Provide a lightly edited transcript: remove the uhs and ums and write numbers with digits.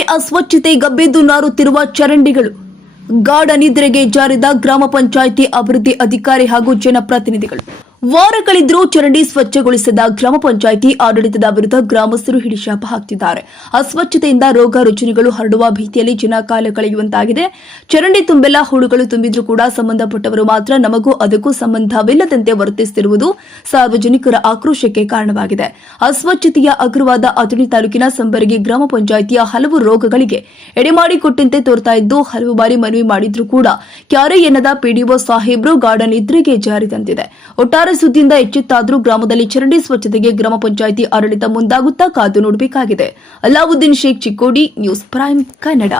ಮನೆಯಲ್ಲಿ ಅಸ್ವಚ್ಛತೆ ಗಬ್ಬೆದ್ದು ನಾರುತ್ತಿರುವ ಚರಂಡಿಗಳು. ಗಾಢ ನಿದ್ರೆಗೆ ಜಾರಿದ ಗ್ರಾಮ ಪಂಚಾಯಿತಿ ಅಭಿವೃದ್ಧಿ ಅಧಿಕಾರಿ ಹಾಗೂ ಜನಪ್ರತಿನಿಧಿಗಳು. ವಾರಗಳಿದ್ರೂ ಚರಂಡಿ ಸ್ವಚ್ಛಗೊಳಿಸದ ಗ್ರಾಮ ಪಂಚಾಯಿತಿ ಆಡಳಿತದ ವಿರುದ್ಧ ಗ್ರಾಮಸ್ಥರು ಹಿಡಿಶಾಪ ಹಾಕ್ತಿದ್ದಾರೆ. ಅಸ್ವಚ್ಛತೆಯಿಂದ ರೋಗ ರುಜಿನಗಳು ಹರಡುವ ಭೀತಿಯಲ್ಲಿ ಜನ ಕಾಲ ಕಳೆಯುವಂತಾಗಿದೆ. ಚರಂಡಿ ತುಂಬೆಲ್ಲ ಹುಳುಗಳು ತುಂಬಿದ್ರೂ ಕೂಡ ಸಂಬಂಧಪಟ್ಟವರು ಮಾತ್ರ ನಮಗೂ ಅದಕ್ಕೂ ಸಂಬಂಧವಿಲ್ಲದಂತೆ ವರ್ತಿಸುತ್ತಿರುವುದು ಸಾರ್ವಜನಿಕರ ಆಕ್ರೋಶಕ್ಕೆ ಕಾರಣವಾಗಿದೆ. ಅಸ್ವಚ್ಛತೆಯ ಅಗ್ರವಾದ ಅಥಣಿ ತಾಲೂಕಿನ ಸಂಬರಗಿ ಗ್ರಾಮ ಪಂಚಾಯಿತಿಯ ಹಲವು ರೋಗಗಳಿಗೆ ಎಡೆಮಾಡಿಕೊಟ್ಟಂತೆ ತೋರ್ತಾ ಇದ್ದು, ಹಲವು ಬಾರಿ ಮನವಿ ಮಾಡಿದ್ರೂ ಕೂಡ ಕ್ಯಾರೆ ಎನ್ನದ ಪಿಡಿಒ ಸಾಹೇಬ್ರು ಗಾಢ ನಿದ್ರೆಗೆ ಜಾರಿದಂತಿದೆ. ಒಟ್ಟಾರೆ ಸುದ್ದಿಯಿಂದ ಎಚ್ಚೆತ್ತಾದರೂ ಗ್ರಾಮದಲ್ಲಿ ಚರಂಡಿ ಸ್ವಚ್ಛತೆಗೆ ಗ್ರಾಮ ಪಂಚಾಯಿತಿ ಆಡಳಿತ ಮುಂದಾಗುತ್ತಾ ಕಾದು ನೋಡಬೇಕಾಗಿದೆ. Alauddin Sheikh Chikkodi, news prime Kannada.